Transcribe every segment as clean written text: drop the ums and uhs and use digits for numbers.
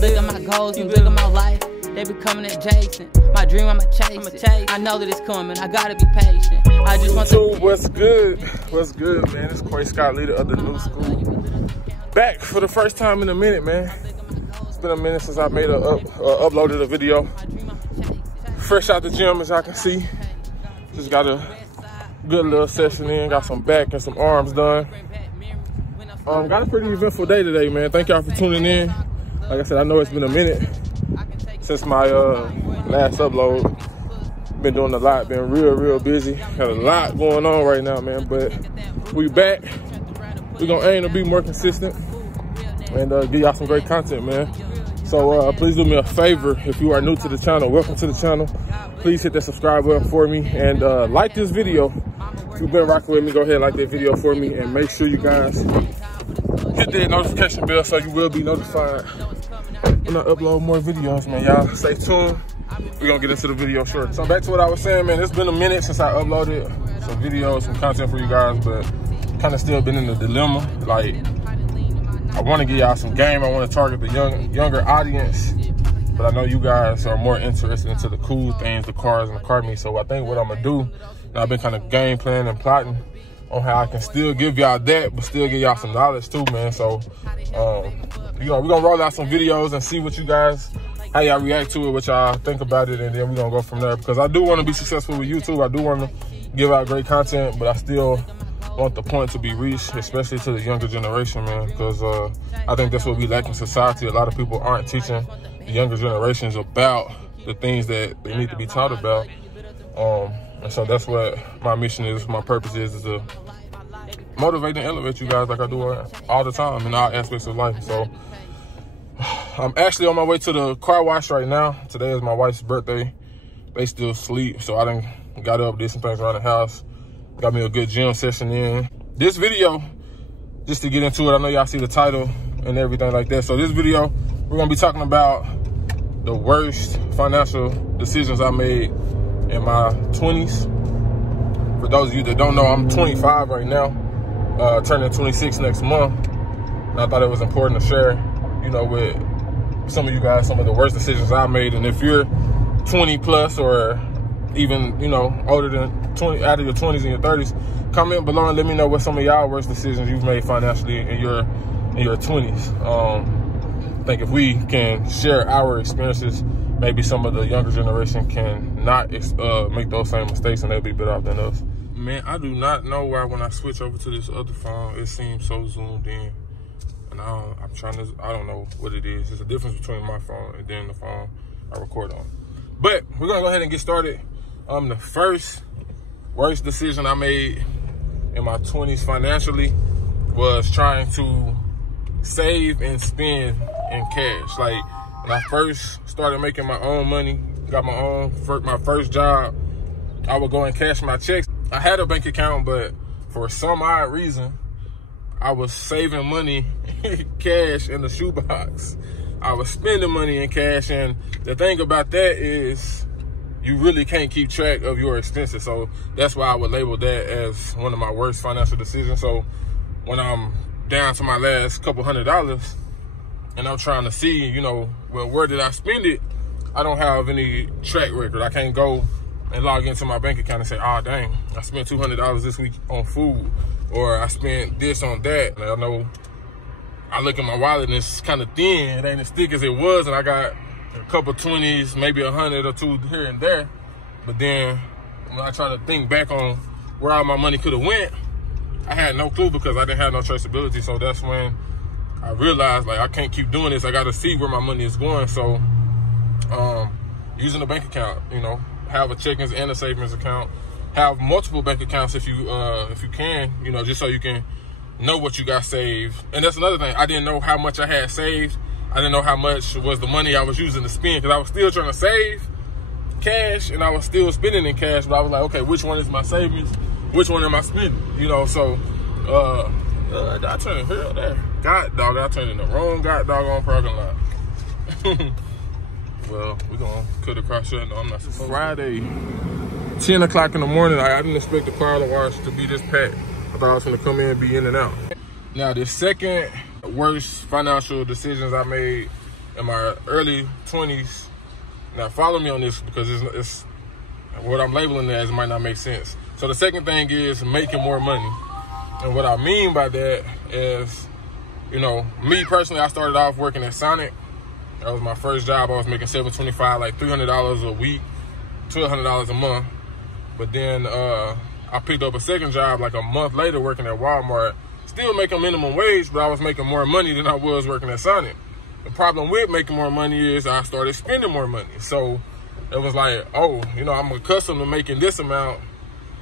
look at my goals, you look at my life, they be coming adjacent. My dream, I'ma chase it. I know that it's coming, I gotta be patient. I just want to. What's good? What's good, man? It's Quay Scott, leader of the new school. Back for the first time in a minute, man. It's been a minute since I made uploaded a video. Fresh out the gym, as I can see. Just got a good little session in. Got some back and some arms done. Got a pretty eventful day today, man. Thank y'all for tuning in. Like I said, I know it's been a minute since my last upload. Been doing a lot, been real busy. Got a lot going on right now, man, but we back. We're gonna aim to be more consistent and give y'all some great content, man. So please do me a favor, if you are new to the channel, welcome to the channel. Please hit that subscribe button for me and like this video. If you've been rocking with me, go ahead and like that video for me, and make sure you guys hit that notification bell so you will be notified when I upload more videos, man. Y'all stay tuned. We're gonna get into the video short. So back to what I was saying, man, it's been a minute since I uploaded some videos, some content for you guys, but kind of still been in the dilemma. Like, I want to give y'all some game. I want to target the younger audience, but I know you guys are more interested into the cool things, the cars and the car meet. So I think what I'm gonna do, and I've been kind of game planning and plotting on how I can still give y'all that, but still give y'all some knowledge too, man. So, you know, we're gonna roll out some videos and see what you guys, how y'all react to it, what y'all think about it, and then we're gonna go from there. Because I do want to be successful with YouTube. I do want to give out great content, but I still want the point to be reached, especially to the younger generation, man. Because I think that's what we lack in society. A lot of people aren't teaching the younger generations about the things that they need to be taught about. And so that's what my mission is, my purpose is to motivate and elevate you guys like I do all the time in all aspects of life. So I'm actually on my way to the car wash right now. Today is my wife's birthday. They still sleep, so I done got up, did some things around the house, got me a good gym session in. This video, just to get into it, I know y'all see the title and everything like that. So this video, we're gonna be talking about the worst financial decisions I made in my 20s. For those of you that don't know, I'm 25 right now, turning 26 next month. And I thought it was important to share, you know, with some of you guys, some of the worst decisions I made. And if you're 20 plus or even, you know, older than 20, out of your 20s and your 30s, comment below and let me know what some of y'all worst decisions you've made financially in your 20s. I think if we can share our experiences, maybe some of the younger generation can not make those same mistakes and they'll be better off than us. Man, I do not know why when I switch over to this other phone, it seems so zoomed in. And I don't know what it is. There's a difference between my phone and then the phone I record on. But we're gonna go ahead and get started. The first worst decision I made in my 20s financially was trying to save and spend in cash. Like, when I first started making my own money, got my first job, I would go and cash my checks. I had a bank account, but for some odd reason, I was saving money in cash in the shoebox. I was spending money in cash, and the thing about that is you really can't keep track of your expenses. So that's why I would label that as one of my worst financial decisions. So when I'm down to my last couple $100 and I'm trying to see, you know, well, where did I spend it? I don't have any track record. I can't go and log into my bank account and say, oh, dang, I spent $200 this week on food, or I spent this on that. And I know I look at my wallet and it's kind of thin. It ain't as thick as it was. And I got a couple 20s, maybe 100 or two here and there. But then when I try to think back on where all my money could have went, I had no clue because I didn't have no traceability. So that's when I realized, like, I can't keep doing this. I got to see where my money is going. So using a bank account, you know, have a checkings and a savings account, have multiple bank accounts if you can, you know, just so you can know what you got saved. And that's another thing. I didn't know how much I had saved. I didn't know how much was the money I was using to spend, because I was still trying to save cash and I was still spending in cash. But I was like, okay, which one is my savings? Which one am I spending? You know, so I turned here or there. God dog, I turned in the wrong god doggone parking lot. Well, we're gonna cut across here. No, I'm not supposed to. Friday, 10 o'clock in the morning. I didn't expect the car wash to be this packed. I thought I was gonna come in and be in and out. Now, the second worst financial decisions I made in my early 20s. Now follow me on this because it's what I'm labeling it as might not make sense. So the second thing is making more money. And what I mean by that is, you know, me personally, I started off working at Sonic. That was my first job. I was making $725, like $300 a week, $1,200 a month. But then I picked up a second job like a month later working at Walmart. Still making minimum wage, but I was making more money than I was working at Sonic. The problem with making more money is I started spending more money. So it was like, oh, you know, I'm accustomed to making this amount,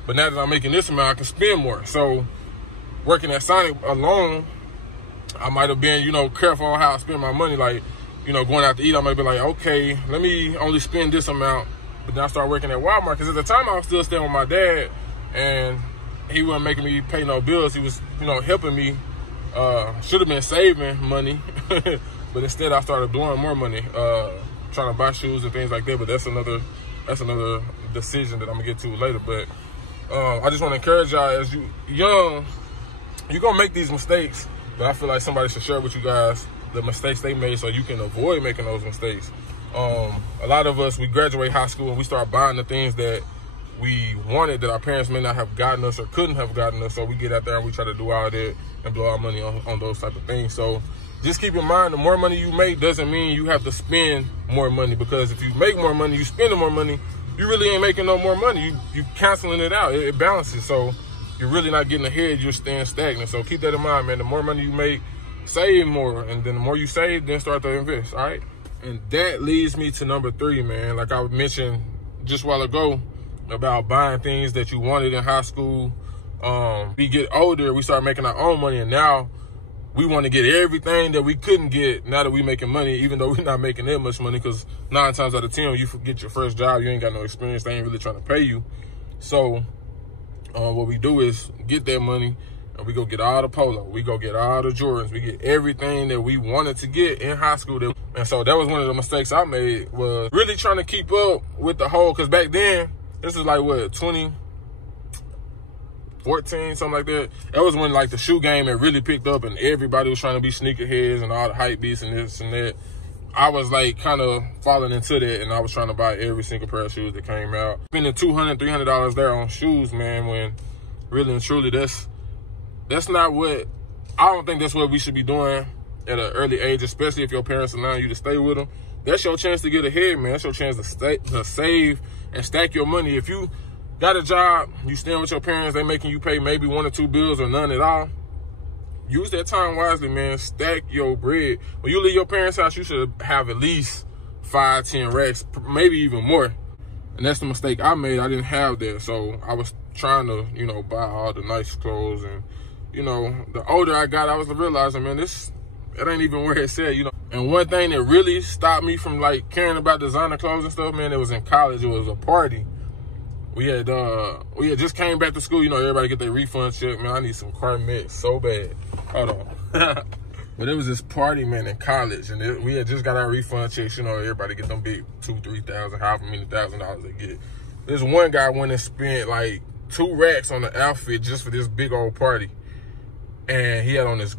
but now that I'm making this amount, I can spend more. So working at Sonic alone, I might have been, you know, careful on how I spend my money. Like, you know, going out to eat, I might be like, okay, let me only spend this amount. But then I started working at Walmart because at the time I was still staying with my dad, and he wasn't making me pay no bills. He was, you know, helping me. Should have been saving money, but instead I started blowing more money, trying to buy shoes and things like that. But that's another decision that I'm gonna get to later. But I just want to encourage y'all, as you young, you're gonna make these mistakes, but I feel like somebody should share with you guys the mistakes they made so you can avoid making those mistakes. A lot of us, we graduate high school and we start buying the things that we wanted that our parents may not have gotten us or couldn't have gotten us. So we get out there and we try to do all that and blow our money on those type of things. So just keep in mind, the more money you make doesn't mean you have to spend more money, because if you make more money, you spending more money, you really ain't making no more money. You canceling it out. It balances. So you're really not getting ahead. You're staying stagnant. So keep that in mind, man. The more money you make, save more. And then the more you save, then start to invest, all right? And that leads me to number 3, man. Like I mentioned just a while ago about buying things that you wanted in high school. We get older, we start making our own money, and now we want to get everything that we couldn't get now that we making money, even though we're not making that much money, because 9 times out of 10, when you get your first job, you ain't got no experience, they ain't really trying to pay you. So what we do is get that money, and we go get all the Polo, we go get all the Jordans, we get everything that we wanted to get in high school. And so that was one of the mistakes I made, was really trying to keep up with the whole, because back then, this is like what, 2014, something like that. That was when like the shoe game had really picked up and everybody was trying to be sneakerheads and all the hype beasts and this and that. I was like kind of falling into that, and I was trying to buy every single pair of shoes that came out. Spending $200, $300 there on shoes, man, when really and truly that's not what, I don't think that's what we should be doing at an early age, especially if your parents allow you to stay with them. That's your chance to get ahead, man. That's your chance to save and stack your money. If you got a job, you staying with your parents, they making you pay maybe 1 or 2 bills or none at all, use that time wisely, man. Stack your bread. When you leave your parents' house, you should have at least 5, 10 racks, maybe even more. And that's the mistake I made. I didn't have that. So I was trying to, you know, buy all the nice clothes. And, you know, the older I got, I was realizing, man, it ain't even where it said, you know. And one thing that really stopped me from like caring about designer clothes and stuff, man, it was in college. It was a party. We had just came back to school. You know, everybody get their refund check. Man, I need some Carmex so bad. Hold on. But it was this party, man, in college, and we had just got our refund checks. You know, everybody get them big $2,000, $3,000, however many $1,000 they get. This one guy went and spent like 2 racks on the outfit just for this big old party, and he had on this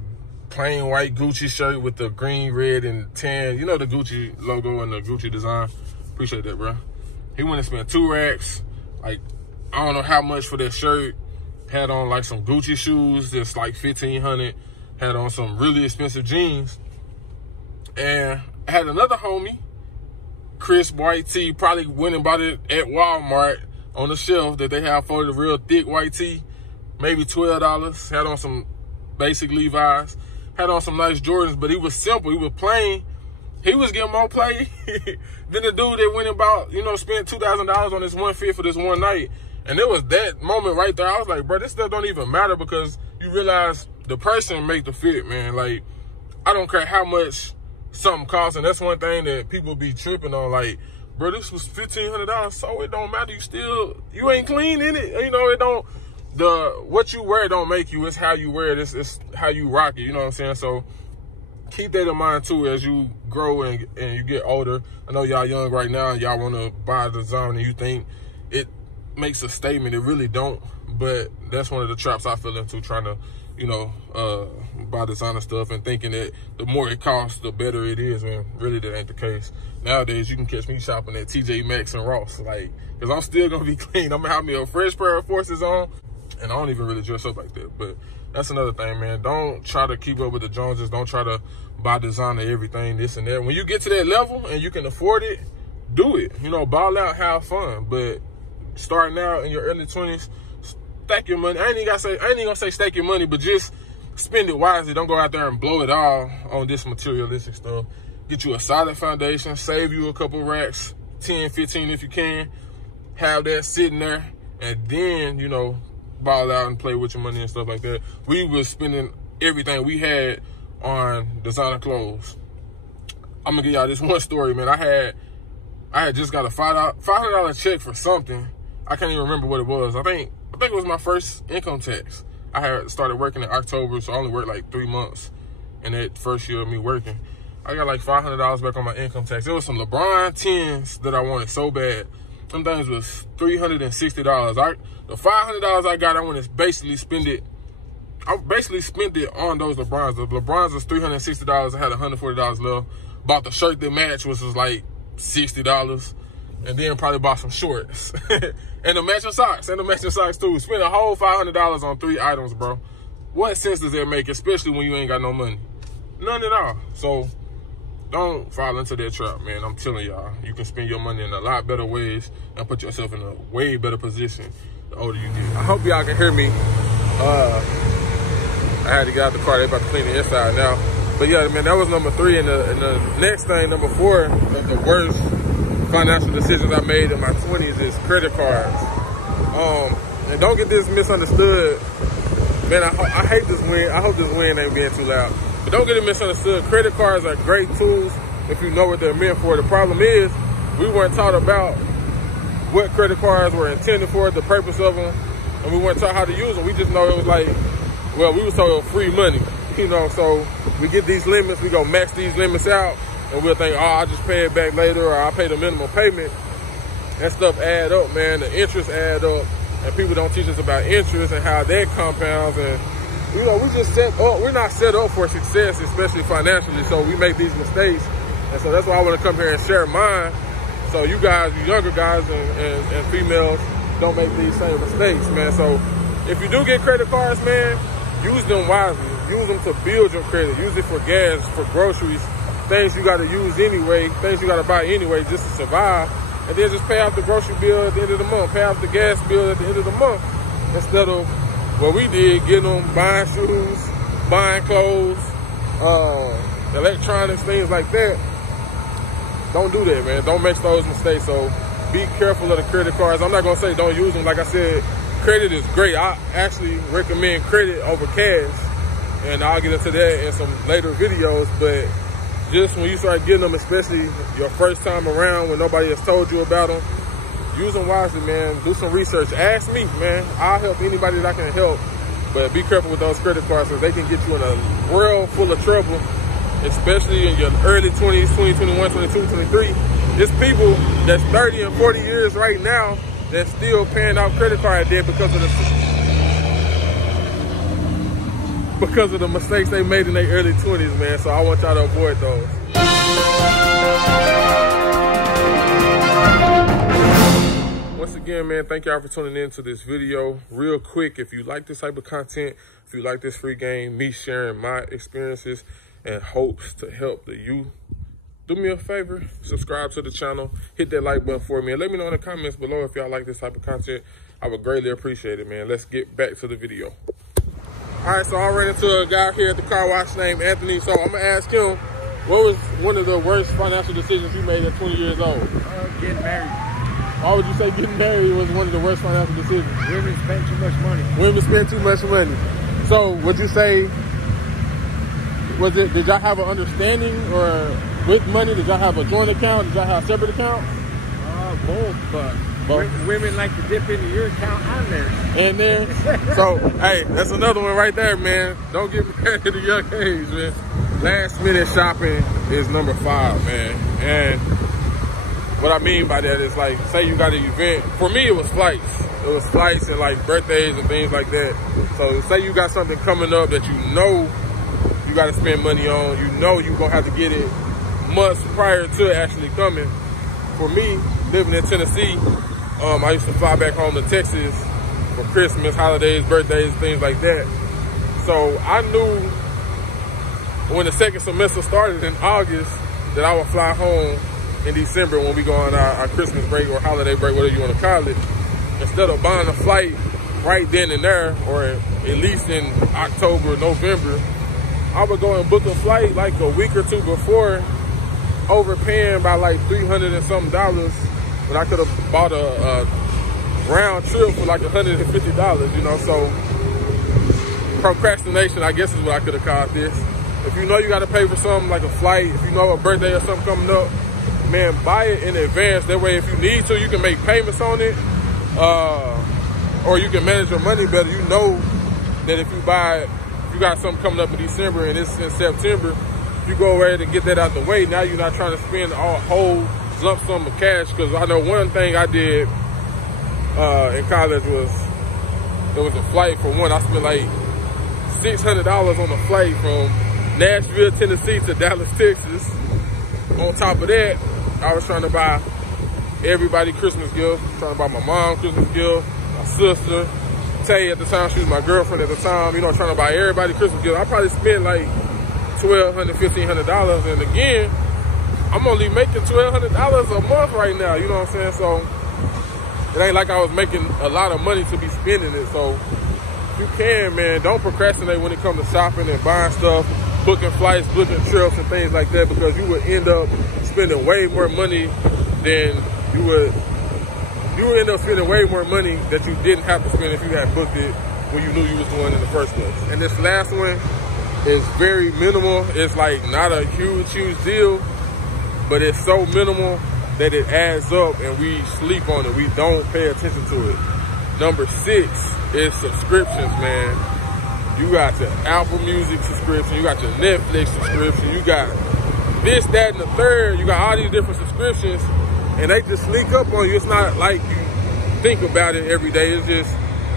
plain white Gucci shirt with the green, red, and tan. You know, the Gucci logo and the Gucci design. Appreciate that, bro. He went and spent 2 racks. Like, I don't know how much for that shirt. Had on like some Gucci shoes, just like $1,500. Had on some really expensive jeans. And I had another homie, crisp white tee, probably went and bought it at Walmart on the shelf that they have for the real thick white tee. Maybe $12. Had on some basic Levi's. Had on some nice Jordans, but he was simple. He was plain. He was getting more play than the dude that went and bought, you know, spent $2,000 on this one fit for this one night. And it was that moment right there. I was like, bro, this stuff don't even matter, because you realize the person make the fit, man. Like, I don't care how much something costs. And that's one thing that people be tripping on. Like, bro, this was $1,500, so it don't matter. You ain't clean in it. You know, it don't, what you wear don't make you. It's how you wear it. It's how you rock it. You know what I'm saying? So keep that in mind too as you grow and you get older. I know y'all young right now and y'all want to buy a design and you think it makes a statement. It really don't. But that's one of the traps I fell into, trying to, you know, buy designer stuff and thinking that the more it costs, the better it is, man. Really, that ain't the case. Nowadays, you can catch me shopping at TJ Maxx and Ross, like, because I'm still going to be clean. I'm going to have me a fresh pair of Forces on, and I don't even really dress up like that. But that's another thing, man. Don't try to keep up with the Joneses. Don't try to buy designer everything, this and that. When you get to that level and you can afford it, do it. You know, ball out, have fun. But starting out in your early 20s, stack your money. I ain't even gonna say stack your money, but just spend it wisely. Don't go out there and blow it all on this materialistic stuff. Get you a solid foundation, save you a couple racks, 10, 15 if you can. Have that sitting there, and then, you know, ball out and play with your money and stuff like that. We was spending everything we had on designer clothes. I'm gonna give y'all this one story, man. I had just got a $500 check for something. I can't even remember what it was. I think it was my first income tax. I had started working in October, so I only worked like 3 months in that first year of me working. I got like $500 back on my income tax. It was some LeBron 10s that I wanted so bad. Some things was $360. The $500 I got, I want to basically spend it. I basically spent it on those LeBrons. The LeBrons was $360. I had $140 left. Bought the shirt that matched, which was like $60. And then probably bought some shorts. And the matching socks. And the matching socks too. Spent a whole $500 on 3 items, bro. What sense does that make, especially when you ain't got no money? None at all. So don't fall into that trap, man. I'm telling y'all, you can spend your money in a lot better ways and put yourself in a way better position the older you get. I hope y'all can hear me. I had to get out the car. They about to clean the inside now. But yeah, man, that was number 3. And the next thing, number 4 of the worst financial decisions I made in my 20s is credit cards. And don't get this misunderstood. Man, I hate this wind. I hope this wind ain't being too loud. But don't get it misunderstood. Credit cards are great tools if you know what they're meant for. The problem is we weren't taught about what credit cards were intended for, the purpose of them, and we weren't taught how to use them. We just know it was like, well, we were told free money, you know, so we get these limits, we go max these limits out, and we'll think, oh, I'll just pay it back later, or I'll pay the minimum payment. That stuff add up, man. The interest add up, and people don't teach us about interest and how that compounds. And, you know, we're not set up for success, especially financially, so we make these mistakes. And so that's why I want to come here and share mine, so you guys, you younger guys and females, don't make these same mistakes, man. So if you do get credit cards, man, use them wisely. Use them to build your credit. Use it for gas, for groceries, things you got to use anyway, things you got to buy anyway just to survive. And then just pay off the grocery bill at the end of the month, pay off the gas bill at the end of the month, instead of what we did, getting them, buying shoes, buying clothes, electronics, things like that. Don't do that, man. Don't make those mistakes. So be careful of the credit cards. I'm not going to say don't use them. Like I said, credit is great. I actually recommend credit over cash, and I'll get into that in some later videos. But just when you start getting them, especially your first time around when nobody has told you about them, use them wisely, man. Do some research. Ask me, man. I'll help anybody that I can help. But be careful with those credit cards, because they can get you in a world full of trouble, especially in your early 20s, 20, 21, 22, 23. There's people that's 30 and 40 years right now that's still paying off credit card debt because of the mistakes they made in their early 20s, man. So I want y'all to avoid those. Once again, man, thank y'all for tuning in to this video. Real quick, if you like this type of content, if you like this free game, me sharing my experiences and hopes to help the youth, do me a favor, subscribe to the channel, hit that like button for me, and let me know in the comments below if y'all like this type of content. I would greatly appreciate it, man. Let's get back to the video. All right, so I ran into a guy here at the car wash named Anthony. So I'm gonna ask him, what was one of the worst financial decisions you made at 20 years old? Getting married. Why would you say getting married was one of the worst financial decisions? Women spend too much money. Women spend too much money. So would you say, did y'all have an understanding, or with money, did y'all have a joint account? Did y'all have separate accounts? Both, but women like to dip into your account and theirs. And then, so, hey, that's another one right there, man. Don't get married at a young age, man. Last minute shopping is number 5, man. And what I mean by that is like, say you got an event. For me, it was flights. It was flights and like birthdays and things like that. So say you got something coming up that you know you got to spend money on. You know you're going to have to get it months prior to actually coming. For me, living in Tennessee, I used to fly back home to Texas for Christmas, holidays, birthdays, things like that. So I knew when the second semester started in August that I would fly home in December when we go on our Christmas break or holiday break, whatever you want to call it. Instead of buying a flight right then and there, or at least in October, November, I would go and book a flight like a week or two before, overpaying by like $300 and something when I could have bought a round trip for like $150, you know. So procrastination, I guess, is what I could have called this. If you know you got to pay for something like a flight, if you know a birthday or something coming up, man, buy it in advance. That way, if you need to, you can make payments on it, or you can manage your money better. You know that if you got something coming up in December and it's in September, you go ahead and get that out the way. Now you're not trying to spend a whole lump sum of cash. Because I know one thing I did in college was, there was a flight for one. I spent like $600 on a flight from Nashville, Tennessee to Dallas, Texas. On top of that, I was trying to buy everybody Christmas gifts. Trying to buy my mom Christmas gift, my sister, Tay at the time, she was my girlfriend at the time, you know, trying to buy everybody Christmas gifts. I probably spent like $1,200, $1,500. And again, I'm only making $1,200 a month right now, you know what I'm saying? So it ain't like I was making a lot of money to be spending it. So you can, man, don't procrastinate when it comes to shopping and buying stuff, booking flights, booking trips and things like that, because you would end up spending way more money than you would end up spending way more money that you didn't have to spend if you had booked it when you knew you was going in the first place. And this last one is very minimal. It's like not a huge deal, but it's so minimal that it adds up and we sleep on it. We don't pay attention to it. Number 6 is subscriptions, man. You got your Apple Music subscription, you got your Netflix subscription, you got this, that, and the third. You got all these different subscriptions, and they just sneak up on you. It's not like you think about it every day. It's just,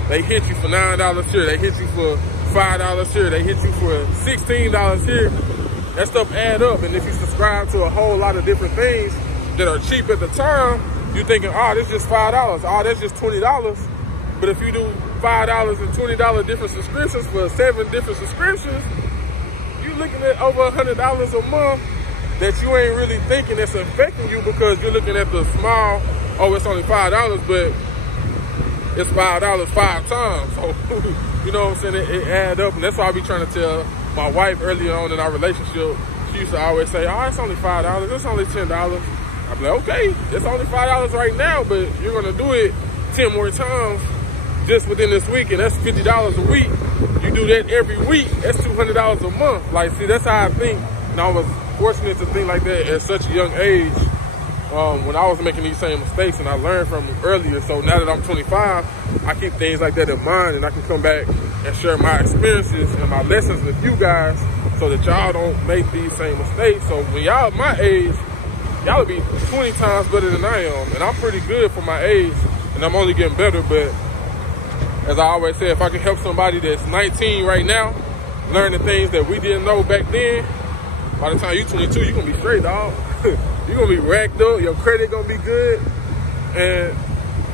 they hit you for $9 here, they hit you for $5 here, they hit you for $16 here. That stuff add up, and if you subscribe to a whole lot of different things that are cheap at the time, you're thinking, oh, this is just $5, oh, that's just $20. But if you do $5 and $20 different subscriptions for 7 different subscriptions, you're looking at over $100 a month that you ain't really thinking that's affecting you, because you're looking at the small, oh, it's only $5, but it's $5 5 times. So, you know what I'm saying? It add up, and that's why I be trying to tell my wife earlier on in our relationship. She used to always say, oh, it's only $5, it's only $10. I'd be like, okay, it's only $5 right now, but you're gonna do it 10 more times just within this week, and that's $50 a week. You do that every week, that's $200 a month. Like, see, that's how I think. And I was fortunate to think like that at such a young age, when I was making these same mistakes, and I learned from them earlier. So now that I'm 25, I keep things like that in mind, and I can come back and share my experiences and my lessons with you guys so that y'all don't make these same mistakes. So when y'all my age, y'all will be 20 times better than I am. And I'm pretty good for my age, and I'm only getting better. But as I always say, if I can help somebody that's 19 right now learn the things that we didn't know back then, by the time you're 22, you're going to be straight, dog. You're going to be racked up. Your credit going to be good. And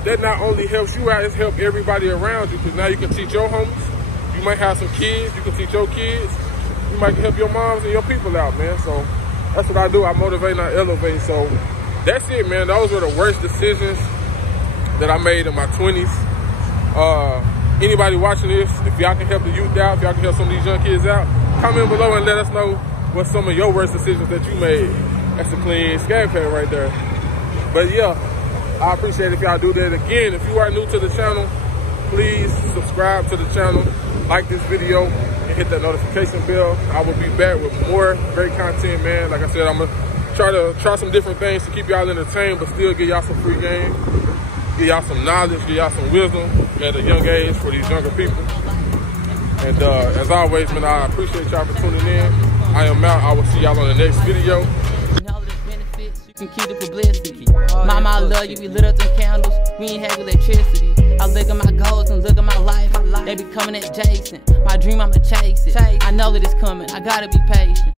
that not only helps you out, it's helped everybody around you, because now you can teach your homies. You might have some kids. You can teach your kids. You might help your moms and your people out, man. So that's what I do. I motivate and I elevate. So that's it, man. Those were the worst decisions that I made in my 20s. Anybody watching this, if y'all can help the youth out, if y'all can help some of these young kids out, comment below and let us know what some of your worst decisions that you made. That's a clean scan pad right there. But yeah, I appreciate if y'all do that. Again, if you are new to the channel, please subscribe to the channel, like this video, and hit that notification bell. I will be back with more great content, man. Like I said, I'm gonna try some different things to keep y'all entertained, but still give y'all some free game, give y'all some knowledge, give y'all some wisdom at a young age for these younger people. And as always, man, I appreciate y'all for tuning in. I am out. I will see y'all on the next video. can keep the publicity. Mama, I love you, we lit up them candles, we ain't have electricity. I look at my goals and look at my life, they be coming adjacent. My dream, I'ma chase it. I know that it's coming, I gotta be patient.